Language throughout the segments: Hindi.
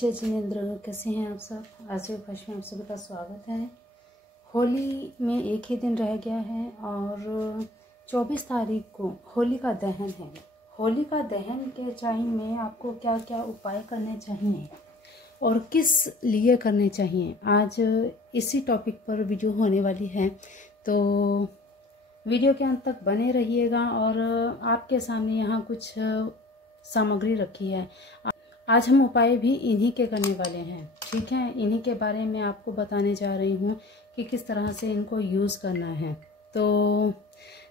जय जिनेंद्र। कैसे हैं आप सब? आज के फर्स्ट में आप सभी का स्वागत है। होली में एक ही दिन रह गया है और 24 तारीख को होली का दहन है। होली का दहन के टाइम में आपको क्या क्या उपाय करने चाहिए और किस लिए करने चाहिए, आज इसी टॉपिक पर वीडियो होने वाली है। तो वीडियो के अंत तक बने रहिएगा और आपके सामने यहाँ कुछ सामग्री रखी है। आज हम उपाय भी इन्हीं के करने वाले हैं, ठीक है। इन्हीं के बारे में आपको बताने जा रही हूँ कि किस तरह से इनको यूज़ करना है। तो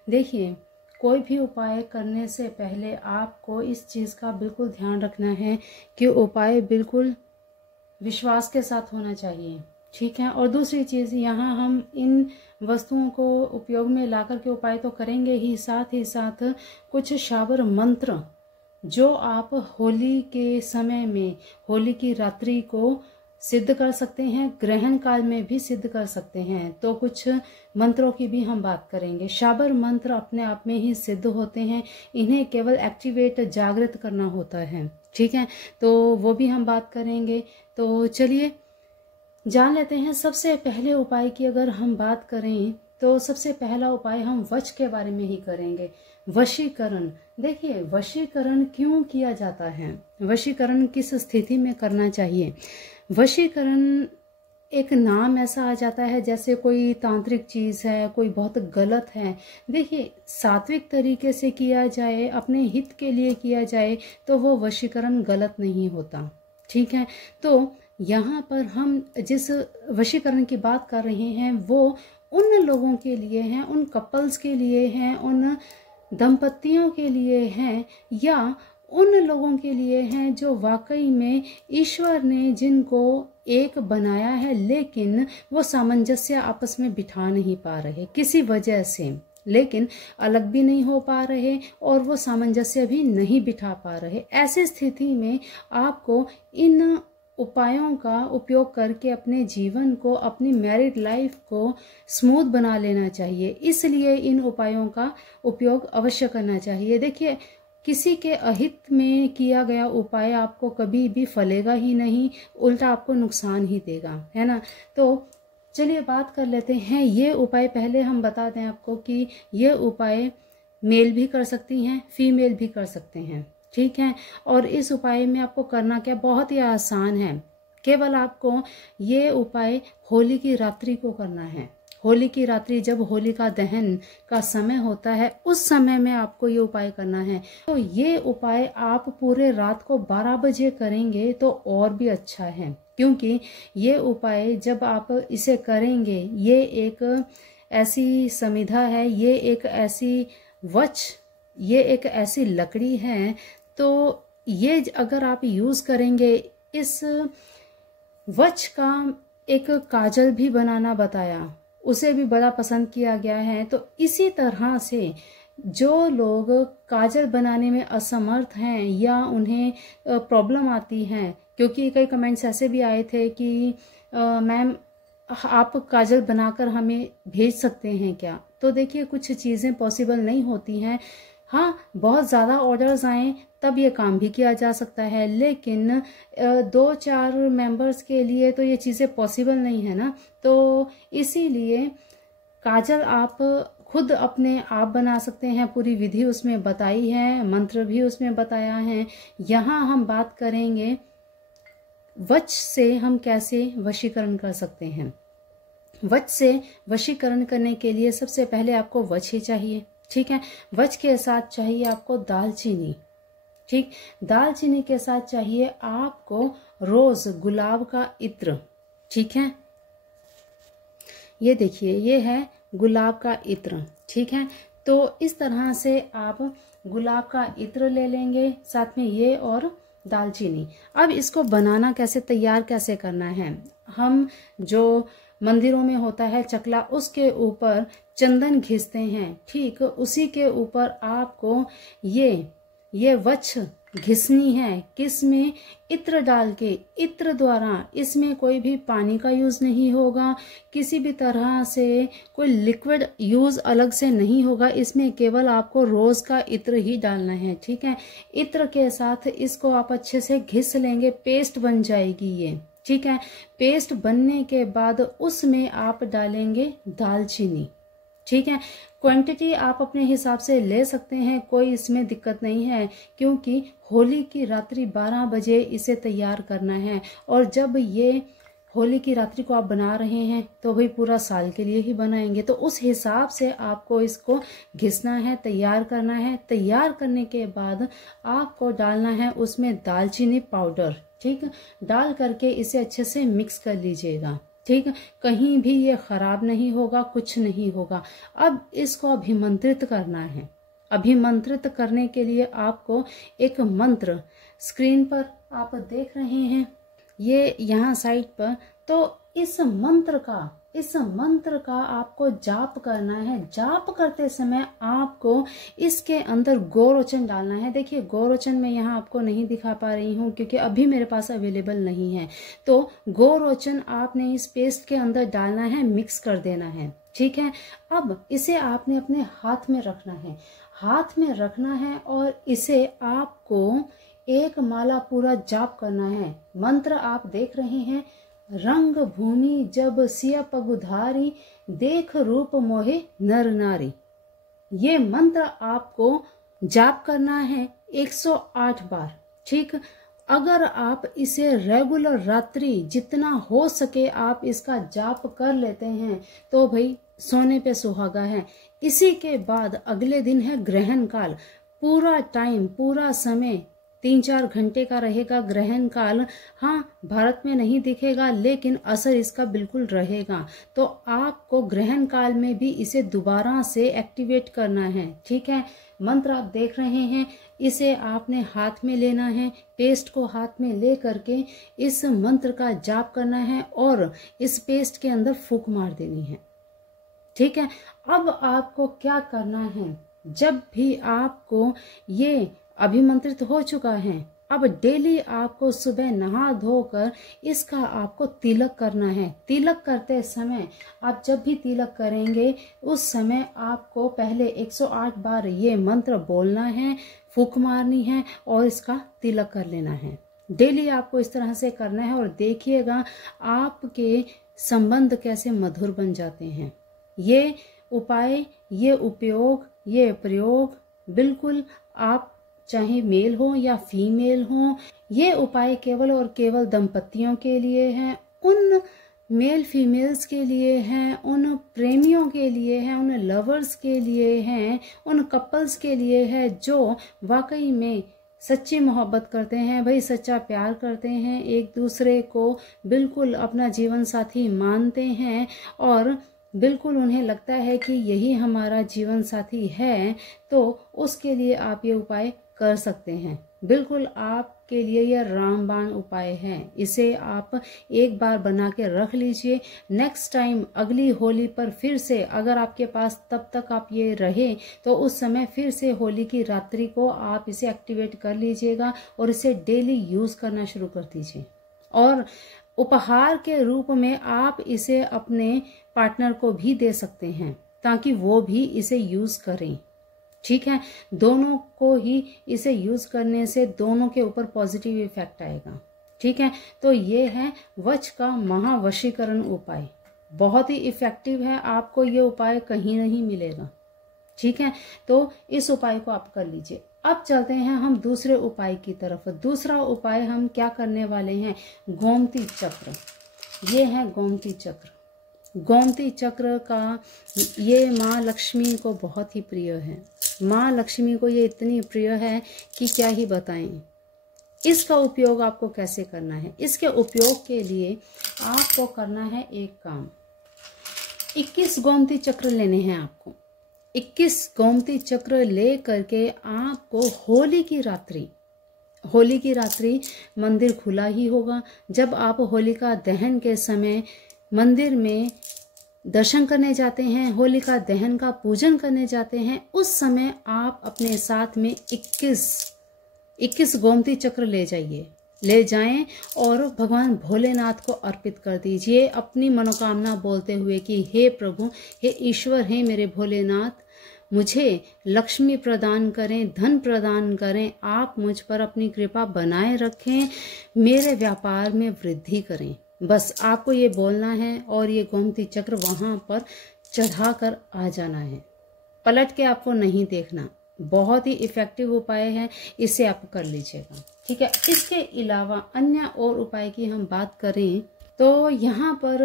देखिए, कोई भी उपाय करने से पहले आपको इस चीज़ का बिल्कुल ध्यान रखना है कि उपाय बिल्कुल विश्वास के साथ होना चाहिए, ठीक है। और दूसरी चीज़, यहाँ हम इन वस्तुओं को उपयोग में लाकर के उपाय तो करेंगे ही साथ कुछ शाबर मंत्र जो आप होली के समय में, होली की रात्रि को सिद्ध कर सकते हैं, ग्रहण काल में भी सिद्ध कर सकते हैं। तो कुछ मंत्रों की भी हम बात करेंगे। शाबर मंत्र अपने आप में ही सिद्ध होते हैं, इन्हें केवल एक्टिवेट, जागृत करना होता है, ठीक है। तो वो भी हम बात करेंगे। तो चलिए जान लेते हैं। सबसे पहले उपाय की अगर हम बात करें तो सबसे पहला उपाय हम वश के बारे में ही करेंगे। वशीकरण। देखिए, वशीकरण क्यों किया जाता है, वशीकरण किस स्थिति में करना चाहिए। वशीकरण एक नाम ऐसा आ जाता है जैसे कोई तांत्रिक चीज है, कोई बहुत गलत है। देखिए, सात्विक तरीके से किया जाए, अपने हित के लिए किया जाए तो वो वशीकरण गलत नहीं होता, ठीक है। तो यहाँ पर हम जिस वशीकरण की बात कर रहे हैं वो उन लोगों के लिए हैं, उन कपल्स के लिए हैं, उन दंपतियों के लिए हैं, या उन लोगों के लिए हैं जो वाकई में ईश्वर ने जिनको एक बनाया है लेकिन वो सामंजस्य आपस में बिठा नहीं पा रहे किसी वजह से, लेकिन अलग भी नहीं हो पा रहे और वो सामंजस्य भी नहीं बिठा पा रहे। ऐसी स्थिति में आपको इन उपायों का उपयोग करके अपने जीवन को, अपनी मैरिड लाइफ को स्मूथ बना लेना चाहिए। इसलिए इन उपायों का उपयोग अवश्य करना चाहिए। देखिए, किसी के अहित में किया गया उपाय आपको कभी भी फलेगा ही नहीं, उल्टा आपको नुकसान ही देगा, है ना। तो चलिए बात कर लेते हैं। ये उपाय पहले हम बता दें आपको कि ये उपाय मेल भी कर सकती हैं, फीमेल भी कर सकते हैं, ठीक है। और इस उपाय में आपको करना क्या, बहुत ही आसान है। केवल आपको ये उपाय होली की रात्रि को करना है। होली की रात्रि, जब होली का दहन का समय होता है, उस समय में आपको ये उपाय करना है। तो ये उपाय आप पूरे रात को 12 बजे करेंगे तो और भी अच्छा है, क्योंकि ये उपाय जब आप इसे करेंगे, ये एक ऐसी समिधा है, ये एक ऐसी ये एक ऐसी लकड़ी है। तो ये अगर आप यूज करेंगे, इस वच का एक काजल भी बनाना बताया, उसे भी बड़ा पसंद किया गया है। तो इसी तरह से जो लोग काजल बनाने में असमर्थ हैं या उन्हें प्रॉब्लम आती है, क्योंकि कई कमेंट्स ऐसे भी आए थे कि मैम आप काजल बनाकर हमें भेज सकते हैं क्या। तो देखिए, कुछ चीज़ें पॉसिबल नहीं होती हैं। हाँ, बहुत ज़्यादा ऑर्डर्स आए तब ये काम भी किया जा सकता है, लेकिन 2-4 मेंबर्स के लिए तो ये चीज़ें पॉसिबल नहीं है ना। तो इसीलिए काजल आप खुद अपने आप बना सकते हैं। पूरी विधि उसमें बताई है, मंत्र भी उसमें बताया है। यहाँ हम बात करेंगे वच से हम कैसे वशीकरण कर सकते हैं। वच से वशीकरण करने के लिए सबसे पहले आपको वच ही चाहिए, ठीक है। वच के साथ चाहिए आपको दालचीनी, ठीक। दालचीनी के साथ चाहिए आपको रोज गुलाब का इत्र, ठीक है। ये देखिए, ये है गुलाब का इत्र, ठीक है। तो इस तरह से आप गुलाब का इत्र ले लेंगे, साथ में ये और दालचीनी। अब इसको बनाना कैसे, तैयार कैसे करना है। हम जो मंदिरों में होता है चकला, उसके ऊपर चंदन घिसते हैं, ठीक। उसी के ऊपर आपको ये वच घिसनी है। किस में? इत्र डाल के, इत्र द्वारा। इसमें कोई भी पानी का यूज नहीं होगा, किसी भी तरह से कोई लिक्विड यूज अलग से नहीं होगा। इसमें केवल आपको रोज का इत्र ही डालना है, ठीक है। इत्र के साथ इसको आप अच्छे से घिस लेंगे, पेस्ट बन जाएगी ये, ठीक है। पेस्ट बनने के बाद उसमें आप डालेंगे दालचीनी, ठीक है। क्वांटिटी आप अपने हिसाब से ले सकते हैं, कोई इसमें दिक्कत नहीं है, क्योंकि होली की रात्रि 12 बजे इसे तैयार करना है। और जब ये होली की रात्रि को आप बना रहे हैं तो भाई पूरा साल के लिए ही बनाएंगे, तो उस हिसाब से आपको इसको घिसना है, तैयार करना है। तैयार करने के बाद आपको डालना है उसमें दालचीनी पाउडर, ठीक। डाल करके इसे अच्छे से मिक्स कर लीजिएगा, ठीक। कहीं भी ये खराब नहीं होगा, कुछ नहीं होगा। अब इसको अभिमंत्रित करना है। अभिमंत्रित करने के लिए आपको एक मंत्र स्क्रीन पर आप देख रहे हैं, ये यहाँ साइड पर, तो इस मंत्र का आपको जाप करना है। जाप करते समय आपको इसके अंदर गोरोचन डालना है। देखिए गोरोचन मैं यहाँ आपको नहीं दिखा पा रही हूँ क्योंकि अभी मेरे पास अवेलेबल नहीं है। तो गोरोचन आपने इस पेस्ट के अंदर डालना है, मिक्स कर देना है, ठीक है। अब इसे आपने अपने हाथ में रखना है, हाथ में रखना है और इसे आपको एक माला पूरा जाप करना है। मंत्र आप देख रहे हैं, रंग भूमि जब सिया पगुधारी, देख रूप मोहे नर नारी। ये मंत्र आपको जाप करना है 108 बार, ठीक। अगर आप इसे रेगुलर रात्रि जितना हो सके आप इसका जाप कर लेते हैं तो भाई सोने पे सुहागा है। इसी के बाद अगले दिन है ग्रहण काल। पूरा टाइम, पूरा समय 3-4 घंटे का रहेगा ग्रहण काल। हाँ, भारत में नहीं दिखेगा लेकिन असर इसका बिल्कुल रहेगा। तो आपको ग्रहण काल में भी इसे दोबारा से एक्टिवेट करना है, ठीक है। मंत्र आप देख रहे हैं, इसे आपने हाथ में लेना है, पेस्ट को हाथ में ले करके इस मंत्र का जाप करना है और इस पेस्ट के अंदर फूंक मार देनी है, ठीक है। अब आपको क्या करना है, जब भी आपको ये अभिमंत्रित हो चुका है, अब डेली आपको सुबह नहा धोकर इसका आपको तिलक करना है। तिलक करते समय आप जब भी तिलक करेंगे उस समय आपको पहले 108 बार ये मंत्र बोलना है, फूंक मारनी है और इसका तिलक कर लेना है। डेली आपको इस तरह से करना है और देखिएगा आपके संबंध कैसे मधुर बन जाते हैं। ये उपाय, ये उपयोग, ये प्रयोग बिल्कुल आप चाहे मेल हो या फीमेल हो, ये उपाय केवल और केवल दंपतियों के लिए हैं, उन मेल फीमेल्स के लिए हैं, उन प्रेमियों के लिए हैं, उन लवर्स के लिए हैं, उन कपल्स के लिए है जो वाकई में सच्ची मोहब्बत करते हैं, भाई सच्चा प्यार करते हैं, एक दूसरे को बिल्कुल अपना जीवन साथी मानते हैं और बिल्कुल उन्हें लगता है कि यही हमारा जीवन साथी है। तो उसके लिए आप ये उपाय कर सकते हैं। बिल्कुल आपके लिए यह रामबाण उपाय है। इसे आप एक बार बना के रख लीजिए। नेक्स्ट टाइम अगली होली पर फिर से अगर आपके पास तब तक आप ये रहे तो उस समय फिर से होली की रात्रि को आप इसे एक्टिवेट कर लीजिएगा और इसे डेली यूज करना शुरू कर दीजिए। और उपहार के रूप में आप इसे अपने पार्टनर को भी दे सकते हैं ताकि वो भी इसे यूज करें, ठीक है। दोनों को ही इसे यूज करने से दोनों के ऊपर पॉजिटिव इफेक्ट आएगा, ठीक है। तो ये है वश का महावशीकरण उपाय, बहुत ही इफेक्टिव है, आपको ये उपाय कहीं नहीं मिलेगा, ठीक है। तो इस उपाय को आप कर लीजिए। अब चलते हैं हम दूसरे उपाय की तरफ। दूसरा उपाय हम क्या करने वाले हैं, गोमती चक्र। ये है गोमती चक्र। गोमती चक्र का ये माँ लक्ष्मी को बहुत ही प्रिय है। माँ लक्ष्मी को ये इतनी प्रिय है कि क्या ही बताएं। इसका उपयोग आपको कैसे करना है, इसके उपयोग के लिए आपको करना है एक काम। 21 गोमती चक्र लेने हैं आपको। 21 गोमती चक्र ले करके आपको होली की रात्रि मंदिर खुला ही होगा। जब आप होलिका दहन के समय मंदिर में दर्शन करने जाते हैं, होलिका दहन का पूजन करने जाते हैं, उस समय आप अपने साथ में 21 गोमती चक्र ले जाएं और भगवान भोलेनाथ को अर्पित कर दीजिए, अपनी मनोकामना बोलते हुए कि हे प्रभु, हे ईश्वर, हे मेरे भोलेनाथ, मुझे लक्ष्मी प्रदान करें, धन प्रदान करें, आप मुझ पर अपनी कृपा बनाए रखें, मेरे व्यापार में वृद्धि करें। बस आपको ये बोलना है और ये गोमती चक्र वहां पर चढ़ा कर आ जाना है, पलट के आपको नहीं देखना। बहुत ही इफेक्टिव उपाय है, इसे आप कर लीजिएगा, ठीक है। इसके अलावा अन्य और उपाय की हम बात करें तो यहाँ पर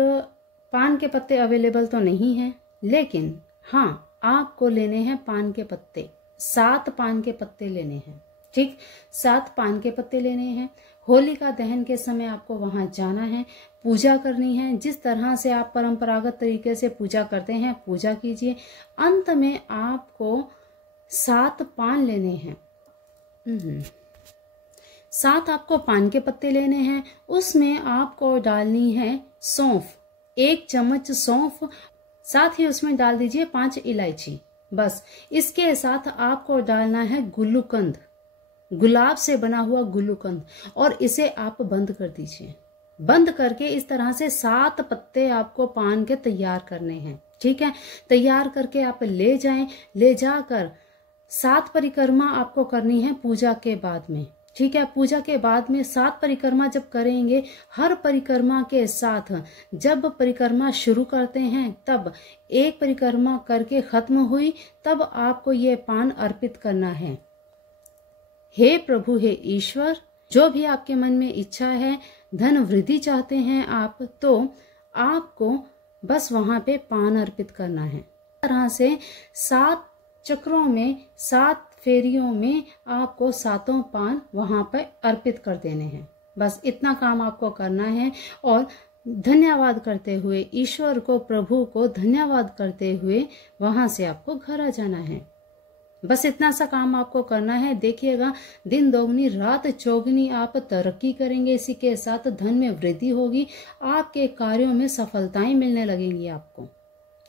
पान के पत्ते अवेलेबल तो नहीं है, लेकिन हाँ, आपको लेने हैं पान के पत्ते, 7 पान के पत्ते लेने हैं, ठीक, 7 पान के पत्ते लेने हैं। होलिका दहन के समय आपको वहां जाना है, पूजा करनी है, जिस तरह से आप परंपरागत तरीके से पूजा करते हैं पूजा कीजिए। अंत में आपको 7 पान लेने हैं, 7 आपको पान के पत्ते लेने हैं। उसमें आपको डालनी है सौंफ, 1 चम्मच सौंफ, साथ ही उसमें डाल दीजिए 5 इलायची। बस इसके साथ आपको डालना है गुलूकंद, गुलाब से बना हुआ गुलूकंद, और इसे आप बंद कर दीजिए। बंद करके इस तरह से 7 पत्ते आपको पान के तैयार करने हैं, ठीक है। तैयार करके आप ले जाएं, ले जाकर 7 परिक्रमा आपको करनी है पूजा के बाद में, ठीक है। पूजा के बाद में 7 परिक्रमा जब करेंगे, हर परिक्रमा के साथ जब परिक्रमा शुरू करते हैं तब एक परिक्रमा करके खत्म हुई तब आपको ये पान अर्पित करना है। हे प्रभु, हे ईश्वर, जो भी आपके मन में इच्छा है, धन वृद्धि चाहते हैं आप, तो आपको बस वहां पे पान अर्पित करना है। इस तरह से 7 चक्रों में, 7 फेरियों में आपको 7 पान वहां पर अर्पित कर देने हैं। बस इतना काम आपको करना है और धन्यवाद करते हुए, ईश्वर को, प्रभु को धन्यवाद करते हुए वहां से आपको घर आ जाना है। बस इतना सा काम आपको करना है। देखिएगा, दिन दोगुनी रात चौगुनी आप तरक्की करेंगे, इसी के साथ धन में वृद्धि होगी, आपके कार्यों में सफलताएं मिलने लगेंगी आपको।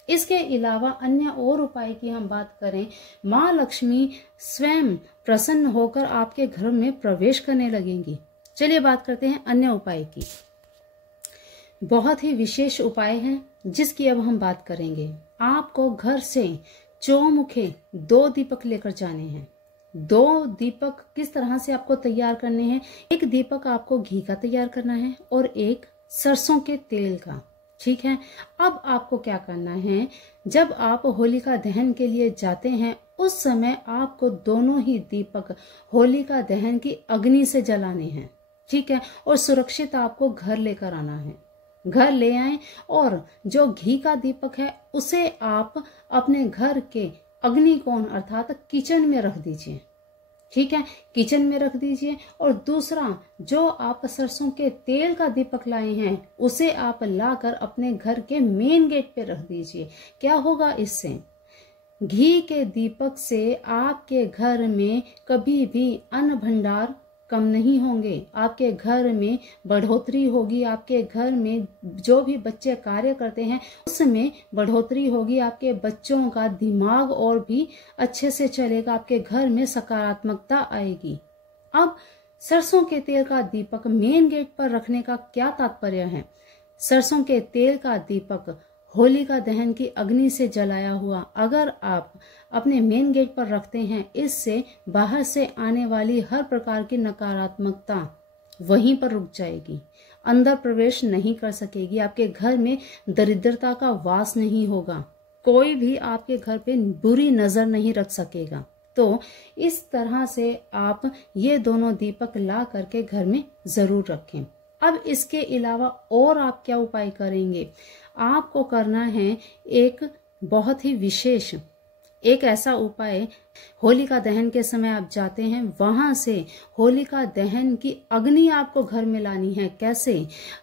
इसके अलावा अन्य और उपाय की हम बात करें, माँ लक्ष्मी स्वयं प्रसन्न होकर आपके घर में प्रवेश करने लगेंगी। चलिए बात करते हैं अन्य उपाय की। बहुत ही विशेष उपाय है जिसकी अब हम बात करेंगे। आपको घर से चौमुखे 2 दीपक लेकर जाने हैं। 2 दीपक किस तरह से आपको तैयार करने हैं? एक दीपक आपको घी का तैयार करना है और एक सरसों के तेल का, ठीक है। अब आपको क्या करना है, जब आप होलिका दहन के लिए जाते हैं उस समय आपको दोनों ही दीपक होलिका दहन की अग्नि से जलाने हैं, ठीक है। और सुरक्षित आपको घर लेकर आना है। घर ले आए और जो घी का दीपक है उसे आप अपने घर के अग्निकोण अर्थात किचन में रख दीजिए, ठीक है। किचन में रख दीजिए। और दूसरा जो आप सरसों के तेल का दीपक लाए हैं उसे आप लाकर अपने घर के मेन गेट पे रख दीजिए। क्या होगा इससे? घी के दीपक से आपके घर में कभी भी अन्न भंडार कम नहीं होंगे, आपके घर में बढ़ोतरी होगी, आपके घर में जो भी बच्चे कार्य करते हैं उसमें बढ़ोतरी होगी, आपके बच्चों का दिमाग और भी अच्छे से चलेगा, आपके घर में सकारात्मकता आएगी। अब सरसों के तेल का दीपक मेन गेट पर रखने का क्या तात्पर्य है? सरसों के तेल का दीपक होलिका दहन की अग्नि से जलाया हुआ अगर आप अपने मेन गेट पर रखते हैं, इससे बाहर से आने वाली हर प्रकार की नकारात्मकता वहीं पर रुक जाएगी, अंदर प्रवेश नहीं कर सकेगी। आपके घर में दरिद्रता का वास नहीं होगा, कोई भी आपके घर पे बुरी नजर नहीं रख सकेगा। तो इस तरह से आप ये दोनों दीपक ला करके घर में जरूर रखें। अब इसके अलावा और आप क्या उपाय करेंगे? आपको करना है एक बहुत ही विशेष, एक ऐसा उपाय, होलिका दहन के समय आप जाते हैं, वहां से होलिका दहन की अग्नि आपको घर में लानी है। कैसे?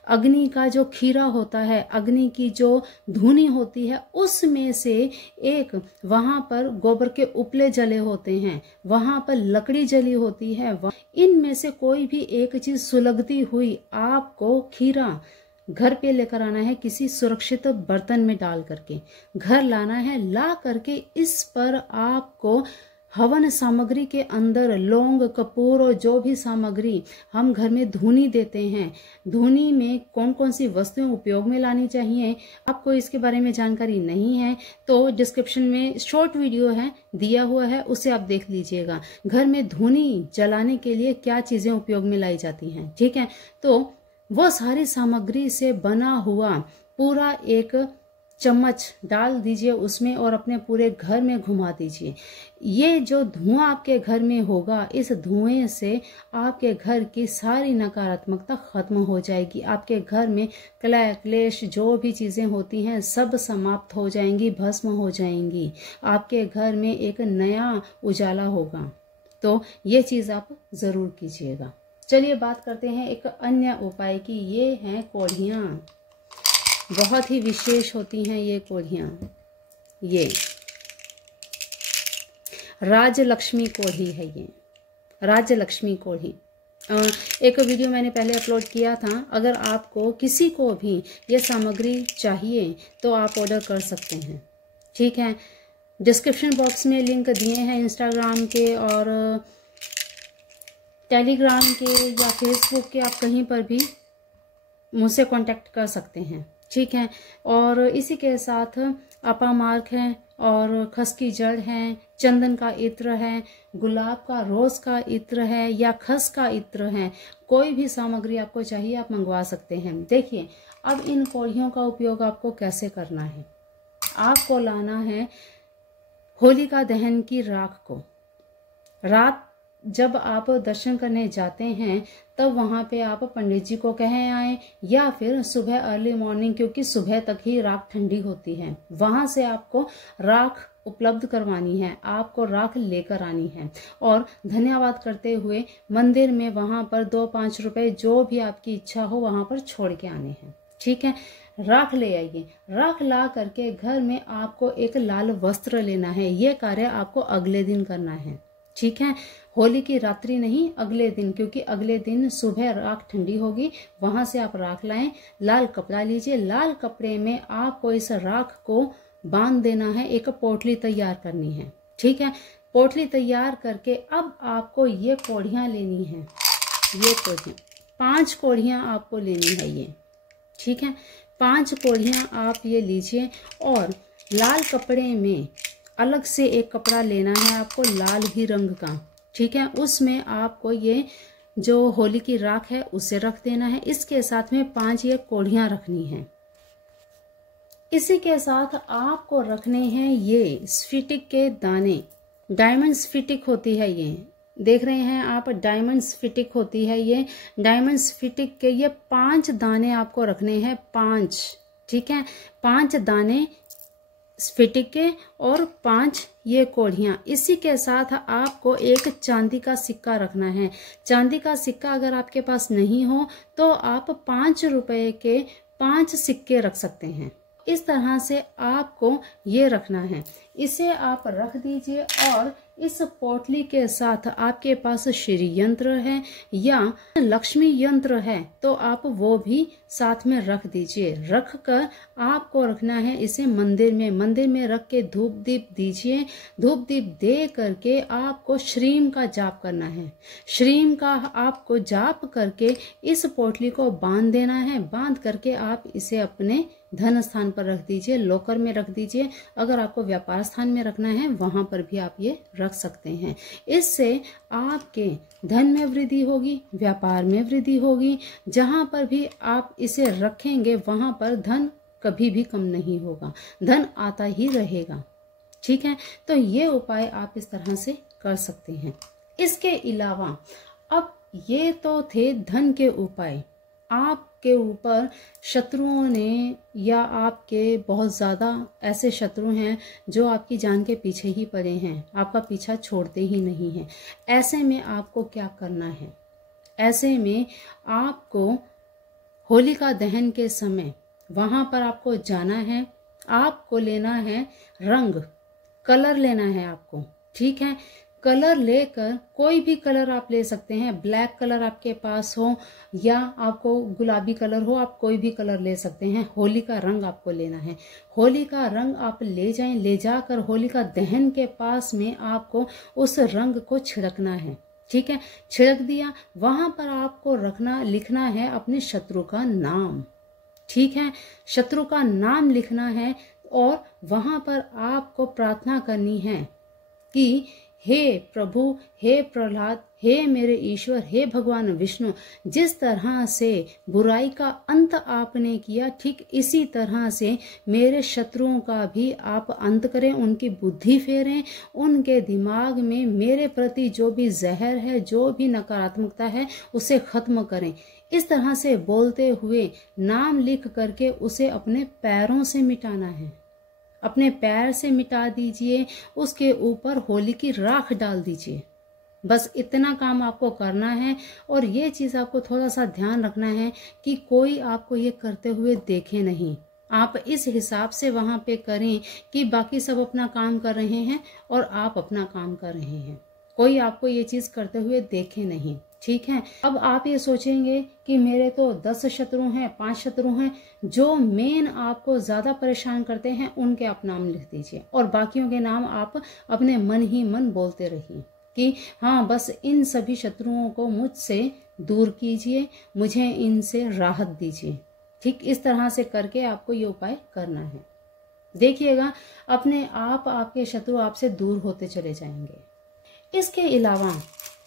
अग्नि का जो खीरा होता है, अग्नि की जो धुनी होती है, उसमें से एक, वहां पर गोबर के उपले जले होते हैं, वहां पर लकड़ी जली होती है, इनमें से कोई भी एक चीज सुलगती हुई आपको खीरा घर पे लेकर आना है, किसी सुरक्षित बर्तन में डाल करके घर लाना है। ला करके इस पर आपको हवन सामग्री के अंदर लौंग, कपूर और जो भी सामग्री हम घर में धूनी देते हैं, धूनी में कौन कौन सी वस्तुएं उपयोग में लानी चाहिए, आपको इसके बारे में जानकारी नहीं है तो डिस्क्रिप्शन में शॉर्ट वीडियो है दिया हुआ है, उसे आप देख लीजिएगा। घर में धूनी जलाने के लिए क्या चीजें उपयोग में लाई जाती हैं, ठीक है। तो वो सारी सामग्री से बना हुआ पूरा एक चम्मच डाल दीजिए उसमें और अपने पूरे घर में घुमा दीजिए। ये जो धुआं आपके घर में होगा, इस धुएं से आपके घर की सारी नकारात्मकता खत्म हो जाएगी। आपके घर में कलह क्लेश जो भी चीजें होती हैं सब समाप्त हो जाएंगी, भस्म हो जाएंगी। आपके घर में एक नया उजाला होगा। तो ये चीज आप जरूर कीजिएगा। चलिए बात करते हैं एक अन्य उपाय की। ये हैं कोढ़ियाँ, बहुत ही विशेष होती हैं ये कोढ़ियाँ। ये राजलक्ष्मी कोढ़ी है, ये राजलक्ष्मी कोढ़ी। एक वीडियो मैंने पहले अपलोड किया था। अगर आपको किसी को भी ये सामग्री चाहिए तो आप ऑर्डर कर सकते हैं, ठीक है। डिस्क्रिप्शन बॉक्स में लिंक दिए हैं इंस्टाग्राम के और टेलीग्राम के या फेसबुक के, आप कहीं पर भी मुझसे कांटेक्ट कर सकते हैं, ठीक है। और इसी के साथ अपामार्क है और खस की जड़ है, चंदन का इत्र है, गुलाब का रोज का इत्र है या खस का इत्र है। कोई भी सामग्री आपको चाहिए आप मंगवा सकते हैं। देखिए अब इन कोढ़ियों का उपयोग आपको कैसे करना है। आपको लाना है होलिका दहन की राख को। रात जब आप दर्शन करने जाते हैं तब वहां पे आप पंडित जी को कहे आए या फिर सुबह अर्ली मॉर्निंग, क्योंकि सुबह तक ही राख ठंडी होती है, वहां से आपको राख उपलब्ध करवानी है, आपको राख लेकर आनी है और धन्यवाद करते हुए मंदिर में वहां पर 2-5 रुपए जो भी आपकी इच्छा हो वहां पर छोड़ के आने हैं, ठीक है। राख ले आइए। राख ला करके घर में आपको एक लाल वस्त्र लेना है। ये कार्य आपको अगले दिन करना है, ठीक है। होली की रात्रि नहीं, अगले दिन, क्योंकि अगले दिन सुबह राख ठंडी होगी। वहां से आप राख लाएं, लाल कपड़ा लीजिए, लाल कपड़े में आपको इस राख को बांध देना है, एक पोटली तैयार करनी है, ठीक है। पोटली तैयार करके अब आपको ये कोढ़ियां लेनी है, ये कोढ़ियां 5 कोढ़ियां आपको लेनी है ये, ठीक है। 5 कोढ़ियां आप ये लीजिए और लाल कपड़े में अलग से एक कपड़ा लेना है आपको, लाल ही रंग का, ठीक है। उसमें आपको ये जो होली की राख है उसे रख देना है। इसके साथ में 5 ये कोढ़ियां रखनी है। इसी के साथ आपको रखने हैं ये स्फटिक के दाने। डायमंड स्फटिक होती है ये, देख रहे हैं आप, डायमंड स्फटिक होती है ये। डायमंड स्फटिक के ये 5 दाने आपको रखने हैं, 5, ठीक है। 5 दाने स्फटिक के और 5 ये कोढ़ियां। इसी के साथ आपको एक चांदी का सिक्का रखना है। चांदी का सिक्का अगर आपके पास नहीं हो तो आप 5 रुपए के 5 सिक्के रख सकते हैं। इस तरह से आपको ये रखना है। इसे आप रख दीजिए और इस पोटली के साथ आपके पास श्री यंत्र है या लक्ष्मी यंत्र है तो आप वो भी साथ में रख दीजिए। रख कर आपको रखना है इसे मंदिर में रख के धूप दीप दीजिए। धूप दीप दे करके आपको श्रीम का जाप करना है। श्रीम का आपको जाप करके इस पोटली को बांध देना है। बांध करके आप इसे अपने धन स्थान पर रख दीजिए, लॉकर में रख दीजिए। अगर आपको व्यापार स्थान में रखना है वहां पर भी आप ये रख सकते हैं। इससे आपके धन में वृद्धि होगी, व्यापार में वृद्धि होगी। जहां पर भी आप इसे रखेंगे वहां पर धन कभी भी कम नहीं होगा, धन आता ही रहेगा, ठीक है। तो ये उपाय आप इस तरह से कर सकते हैं। इसके अलावा अब ये तो थे धन के उपाय। आपके ऊपर शत्रुओं ने या आपके बहुत ज़्यादा ऐसे शत्रु हैं जो आपकी जान के पीछे ही पड़े हैं, आपका पीछा छोड़ते ही नहीं हैं। ऐसे में आपको क्या करना है? ऐसे में आपको होलिका दहन के समय वहां पर आपको जाना है। आपको लेना है रंग, कलर लेना है आपको, ठीक है। कलर लेकर, कोई भी कलर आप ले सकते हैं, ब्लैक कलर आपके पास हो या आपको गुलाबी कलर हो, आप कोई भी कलर ले सकते हैं। होली का रंग आपको लेना है। होली का रंग आप ले जाएं, ले जाकर होलिका दहन के पास में आपको उस रंग को छिड़कना है। ठीक है, छिड़क दिया, वहां पर आपको लिखना है अपने शत्रु का नाम। ठीक है, शत्रु का नाम लिखना है और वहां पर आपको प्रार्थना करनी है कि हे प्रभु, हे प्रहलाद, हे मेरे ईश्वर, हे भगवान विष्णु, जिस तरह से बुराई का अंत आपने किया, ठीक इसी तरह से मेरे शत्रुओं का भी आप अंत करें, उनकी बुद्धि फेरें, उनके दिमाग में मेरे प्रति जो भी जहर है, जो भी नकारात्मकता है, उसे खत्म करें। इस तरह से बोलते हुए नाम लिख करके उसे अपने पैरों से मिटाना है। अपने पैर से मिटा दीजिए, उसके ऊपर होली की राख डाल दीजिए। बस इतना काम आपको करना है। और ये चीज आपको थोड़ा सा ध्यान रखना है कि कोई आपको ये करते हुए देखे नहीं। आप इस हिसाब से वहां पे करें कि बाकी सब अपना काम कर रहे हैं और आप अपना काम कर रहे हैं, कोई आपको ये चीज करते हुए देखे नहीं। ठीक है, अब आप ये सोचेंगे कि मेरे तो 10 शत्रु हैं, 5 शत्रु हैं, जो मेन आपको ज्यादा परेशान करते हैं उनके आप नाम लिख दीजिए और बाकियों के नाम आप अपने मन ही मन बोलते रहिए कि हाँ, बस इन सभी शत्रुओं को मुझसे दूर कीजिए, मुझे इनसे राहत दीजिए। ठीक इस तरह से करके आपको ये उपाय करना है। देखिएगा अपने आप आपके शत्रु आपसे दूर होते चले जाएंगे। इसके अलावा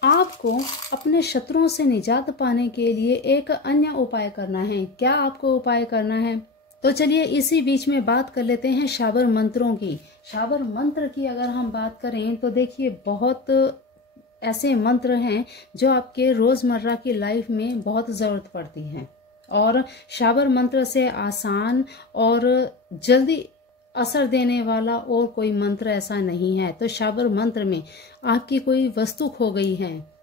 आपको अपने शत्रुओं से निजात पाने के लिए एक अन्य उपाय करना है। क्या आपको उपाय करना है? तो चलिए इसी बीच में बात कर लेते हैं शाबर मंत्रों की। शाबर मंत्र की अगर हम बात करें तो देखिए बहुत ऐसे मंत्र हैं जो आपके रोजमर्रा की लाइफ में बहुत जरूरत पड़ती है और शाबर मंत्र से आसान और जल्दी असर देने वाला और कोई मंत्र ऐसा नहीं है। तो शाबर मंत्र में आपकी कोई वस्तु खो गई है,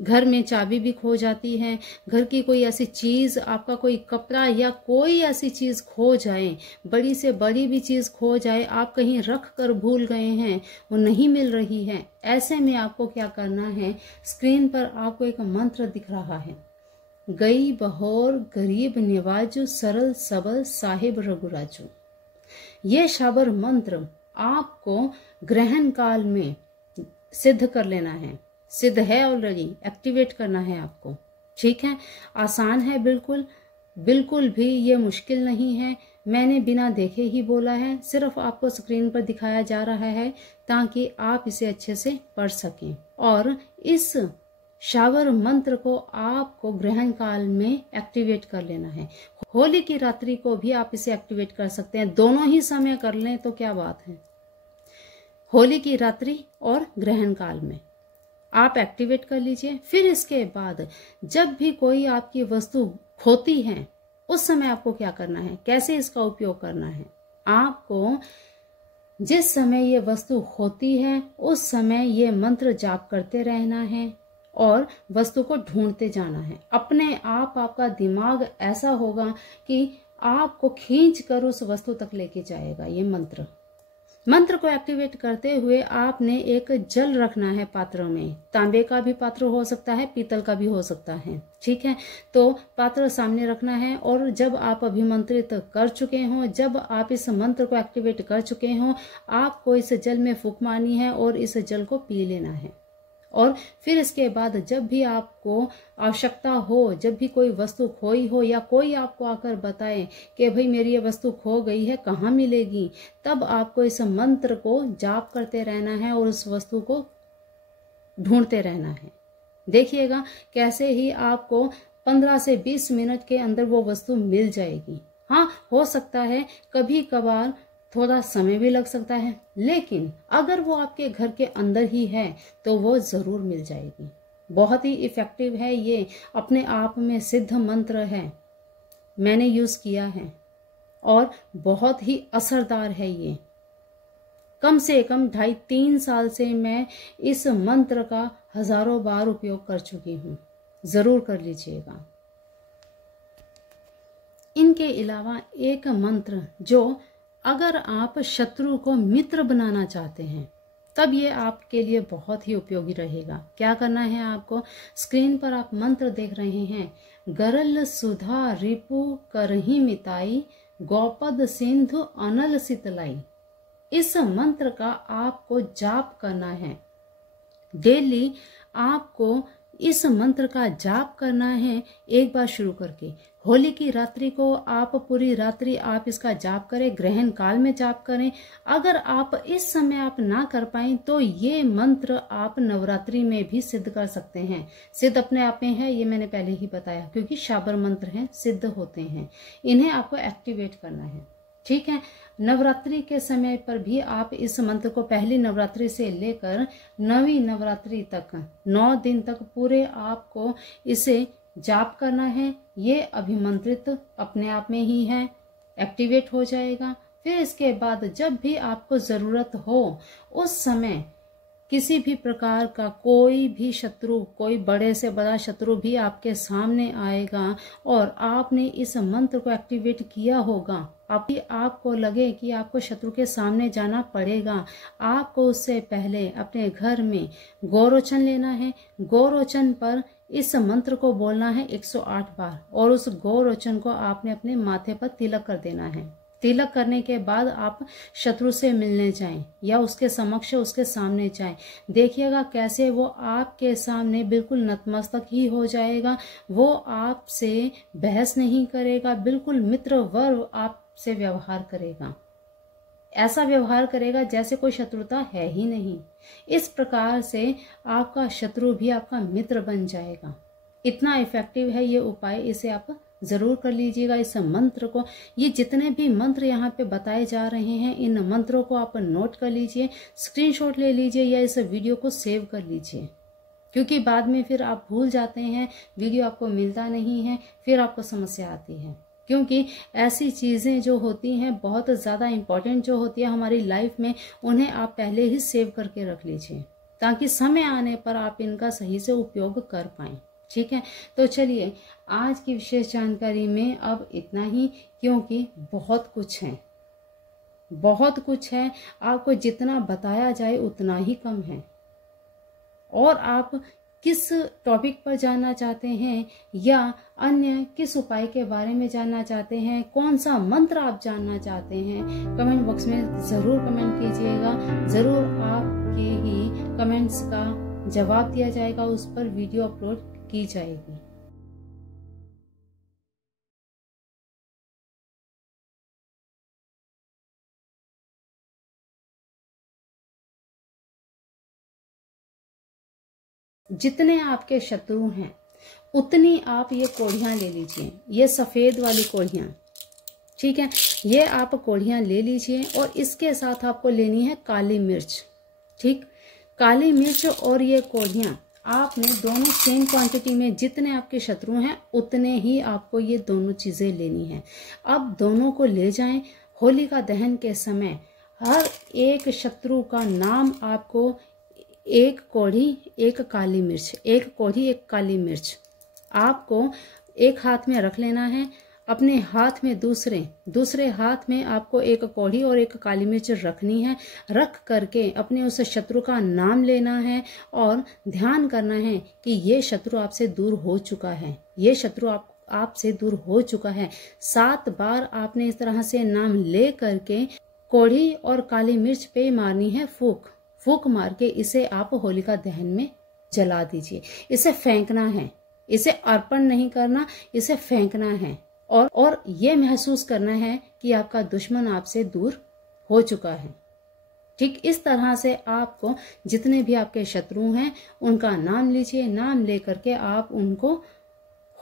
घर में चाबी भी खो जाती है, घर की कोई ऐसी चीज, आपका कोई कपड़ा या कोई ऐसी चीज खो जाए, बड़ी से बड़ी भी चीज खो जाए, आप कहीं रख कर भूल गए हैं, वो नहीं मिल रही है, ऐसे में आपको क्या करना है, स्क्रीन पर आपको एक मंत्र दिख रहा है, गई बहोर गरीब निवाजू सरल सबल साहिब रघुराजू। ये शाबर मंत्र आपको ग्रहण काल में सिद्ध कर लेना है। सिद्ध है ऑलरेडी, एक्टिवेट करना है आपको। ठीक है, आसान है, बिल्कुल बिल्कुल भी ये मुश्किल नहीं है। मैंने बिना देखे ही बोला है, सिर्फ आपको स्क्रीन पर दिखाया जा रहा है ताकि आप इसे अच्छे से पढ़ सकें। और इस शाबर मंत्र को आपको ग्रहण काल में एक्टिवेट कर लेना है। होली की रात्रि को भी आप इसे एक्टिवेट कर सकते हैं, दोनों ही समय कर लें तो क्या बात है। होली की रात्रि और ग्रहण काल में आप एक्टिवेट कर लीजिए। फिर इसके बाद जब भी कोई आपकी वस्तु खोती है उस समय आपको क्या करना है, कैसे इसका उपयोग करना है। आपको जिस समय ये वस्तु खोती है उस समय ये मंत्र जाप करते रहना है और वस्तु को ढूंढते जाना है। अपने आप आपका दिमाग ऐसा होगा कि आपको खींच कर उस वस्तु तक लेके जाएगा। ये मंत्र को एक्टिवेट करते हुए आपने एक जल रखना है पात्र में। तांबे का भी पात्र हो सकता है, पीतल का भी हो सकता है। ठीक है, तो पात्र सामने रखना है और जब आप अभिमंत्रित कर चुके हों, जब आप इस मंत्र को एक्टिवेट कर चुके हों, आपको इस जल में फूंक मारनी है और इस जल को पी लेना है। और फिर इसके बाद जब भी आपको आवश्यकता हो, जब भी कोई वस्तु खोई हो या कोई आपको आकर बताए कि भाई मेरी ये वस्तु खो गई है, कहाँ मिलेगी, तब आपको इस मंत्र को जाप करते रहना है और उस वस्तु को ढूंढते रहना है। देखिएगा कैसे ही आपको 15 से 20 मिनट के अंदर वो वस्तु मिल जाएगी। हाँ, हो सकता है कभी कभार थोड़ा समय भी लग सकता है, लेकिन अगर वो आपके घर के अंदर ही है तो वो जरूर मिल जाएगी। बहुत ही इफेक्टिव है ये, अपने आप में सिद्ध मंत्र है, मैंने यूज किया है और बहुत ही असरदार है ये। कम से कम 2.5-3 साल से मैं इस मंत्र का हजारों बार उपयोग कर चुकी हूँ। जरूर कर लीजिएगा। इनके अलावा एक मंत्र जो अगर आप शत्रु को मित्र बनाना चाहते हैं तब ये आपके लिए बहुत ही उपयोगी रहेगा। क्या करना है आपको, स्क्रीन पर आप मंत्र देख रहे हैं, गरल सुधा रिपु करही मिताई, गौपद सिंधु अनल सितलाई। इस मंत्र का आपको जाप करना है। डेली आपको इस मंत्र का जाप करना है एक बार शुरू करके। होली की रात्रि को आप पूरी रात्रि आप इसका जाप करें, ग्रहण काल में जाप करें। अगर आप इस समय आप ना कर पाए तो ये मंत्र आप नवरात्रि में भी सिद्ध कर सकते हैं। सिद्ध अपने आप में है, ये मैंने पहले ही बताया, क्योंकि शाबर मंत्र हैं, सिद्ध होते हैं। इन्हें आपको एक्टिवेट करना है, ठीक है। नवरात्रि के समय पर भी आप इस मंत्र को पहली नवरात्रि से लेकर 9वीं नवरात्रि तक 9 दिन तक पूरे आपको इसे जाप करना है। ये अभिमंत्रित अपने आप में ही है, एक्टिवेट हो जाएगा। फिर इसके बाद जब भी आपको जरूरत हो उस समय किसी भी प्रकार का कोई भी शत्रु, कोई बड़े से बड़ा शत्रु भी आपके सामने आएगा और आपने इस मंत्र को एक्टिवेट किया होगा, अभी आपको लगे कि आपको शत्रु के सामने जाना पड़ेगा, आपको उससे पहले अपने घर में गौरोचन लेना है। गौरोचन पर इस मंत्र को बोलना है 108 बार और उस गौरोचन को आपने अपने माथे पर तिलक कर देना है। तिलक करने के बाद आप शत्रु से मिलने जाएं या उसके समक्ष उसके सामने जाएं। देखिएगा कैसे वो आपके सामने बिल्कुल नतमस्तक ही हो जाएगा। वो आपसे बहस नहीं करेगा, बिल्कुल मित्र वर्ग आपसे व्यवहार करेगा। ऐसा व्यवहार करेगा जैसे कोई शत्रुता है ही नहीं। इस प्रकार से आपका शत्रु भी आपका मित्र बन जाएगा। इतना इफेक्टिव है ये उपाय, इसे आप जरूर कर लीजिएगा। इस मंत्र को, ये जितने भी मंत्र यहाँ पे बताए जा रहे हैं, इन मंत्रों को आप नोट कर लीजिए, स्क्रीनशॉट ले लीजिए या इस वीडियो को सेव कर लीजिए, क्योंकि बाद में फिर आप भूल जाते हैं, वीडियो आपको मिलता नहीं है, फिर आपको समस्या आती है। क्योंकि ऐसी चीजें जो होती हैं बहुत ज्यादा इंपॉर्टेंट जो होती है हमारी लाइफ में, उन्हें आप पहले ही सेव करके रख लीजिए ताकि समय आने पर आप इनका सही से उपयोग कर पाएं। ठीक है, तो चलिए आज की विशेष जानकारी में अब इतना ही, क्योंकि बहुत कुछ है, बहुत कुछ है। आपको जितना बताया जाए उतना ही कम है। और आप किस टॉपिक पर जानना चाहते हैं या अन्य किस उपाय के बारे में जानना चाहते हैं, कौन सा मंत्र आप जानना चाहते हैं, कमेंट बॉक्स में जरूर कमेंट कीजिएगा। जरूर आपके ही कमेंट्स का जवाब दिया जाएगा, उस पर वीडियो अपलोड की जाएगी। जितने आपके शत्रु हैं उतनी आप ये कोढ़ियां ले लीजिए, ये सफेद वाली कोढ़ियां, ठीक है, ये आप कोढ़ियां ले लीजिए। और इसके साथ आपको लेनी है काली मिर्च, ठीक, काली मिर्च और ये कोढ़ियां आपने दोनों सेम क्वांटिटी में, जितने आपके शत्रु हैं उतने ही आपको ये दोनों चीजें लेनी है। अब दोनों को ले जाएं। होलिका दहन के समय हर एक शत्रु का नाम आपको, एक कोढ़ी एक काली मिर्च, एक कोढ़ी एक काली मिर्च आपको एक हाथ में रख लेना है। अपने हाथ में दूसरे हाथ में आपको एक कोढ़ी और एक काली मिर्च रखनी है। रख करके अपने उस शत्रु का नाम लेना है और ध्यान करना है कि ये शत्रु आपसे दूर हो चुका है, ये शत्रु आपसे दूर हो चुका है। 7 बार आपने इस तरह से नाम ले करके कोढ़ी और काली मिर्च पे मारनी है फूक मार के इसे आप होलिका दहन में जला दीजिए। इसे फेंकना है, इसे अर्पण नहीं करना, इसे फेंकना है। और ये महसूस करना है कि आपका दुश्मन आपसे दूर हो चुका है। ठीक इस तरह से आपको जितने भी आपके शत्रु हैं उनका नाम लीजिए, नाम लेकर के आप उनको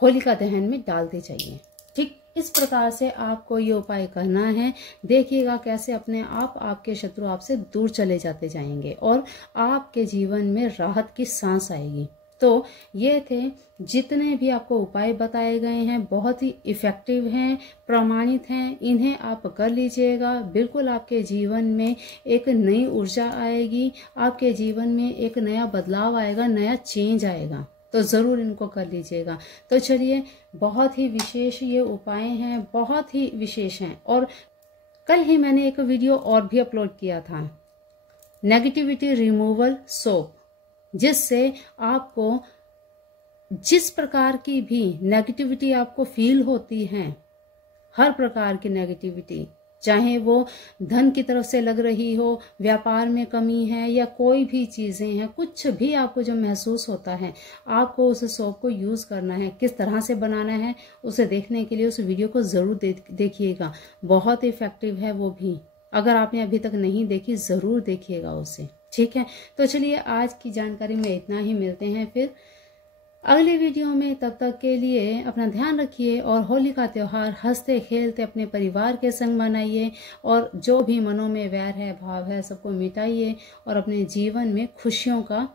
होलिका दहन में डालते जाइए। ठीक इस प्रकार से आपको ये उपाय करना है। देखिएगा कैसे अपने आप आपके शत्रु आपसे दूर चले जाते जाएंगे और आपके जीवन में राहत की सांस आएगी। तो ये थे जितने भी आपको उपाय बताए गए हैं, बहुत ही इफेक्टिव हैं, प्रमाणित हैं। इन्हें आप कर लीजिएगा, बिल्कुल आपके जीवन में एक नई ऊर्जा आएगी, आपके जीवन में एक नया बदलाव आएगा, नया चेंज आएगा। तो जरूर इनको कर लीजिएगा। तो चलिए, बहुत ही विशेष ये उपाय हैं, बहुत ही विशेष हैं। और कल ही मैंने एक वीडियो और भी अपलोड किया था, नेगेटिविटी रिमूवल सोप, जिससे आपको जिस प्रकार की भी नेगेटिविटी आपको फील होती है, हर प्रकार की नेगेटिविटी, चाहे वो धन की तरफ से लग रही हो, व्यापार में कमी है, या कोई भी चीजें हैं, कुछ भी आपको जो महसूस होता है, आपको उस सोप को यूज करना है। किस तरह से बनाना है उसे देखने के लिए उस वीडियो को जरूर देखिएगा, बहुत इफेक्टिव है वो भी। अगर आपने अभी तक नहीं देखी जरूर देखिएगा उसे, ठीक है। तो चलिए आज की जानकारी में इतना ही, मिलते हैं फिर अगले वीडियो में। तब तक के लिए अपना ध्यान रखिए और होली का त्योहार हंसते खेलते अपने परिवार के संग मनाइए, और जो भी मनों में वैर है, भाव है, सबको मिटाइए और अपने जीवन में खुशियों का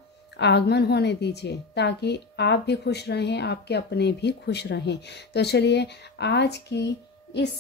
आगमन होने दीजिए, ताकि आप भी खुश रहें, आपके अपने भी खुश रहें। तो चलिए आज की इस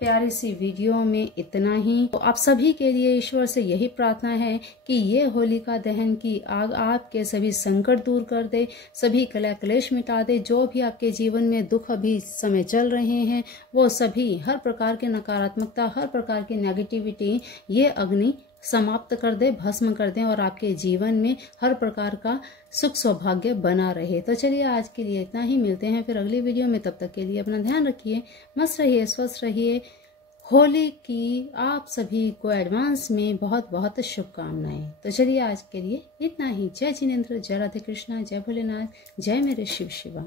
प्यारी सी वीडियो में इतना ही। तो आप सभी के लिए ईश्वर से यही प्रार्थना है कि ये होलिका दहन की आग आपके सभी संकट दूर कर दे, सभी कलह क्लेश मिटा दे। जो भी आपके जीवन में दुख अभी समय चल रहे हैं, वो सभी, हर प्रकार की नकारात्मकता, हर प्रकार की नेगेटिविटी ये अग्नि समाप्त कर दे, भस्म कर दें, और आपके जीवन में हर प्रकार का सुख सौभाग्य बना रहे। तो चलिए आज के लिए इतना ही, मिलते हैं फिर अगली वीडियो में। तब तक के लिए अपना ध्यान रखिए, मस्त रहिए, स्वस्थ रहिए। होली की आप सभी को एडवांस में बहुत बहुत शुभकामनाएं। तो चलिए आज के लिए इतना ही। जय जिनेंद्र, जय राधे कृष्णा, जय भोलेनाथ, जय मेरे शिव शिवा।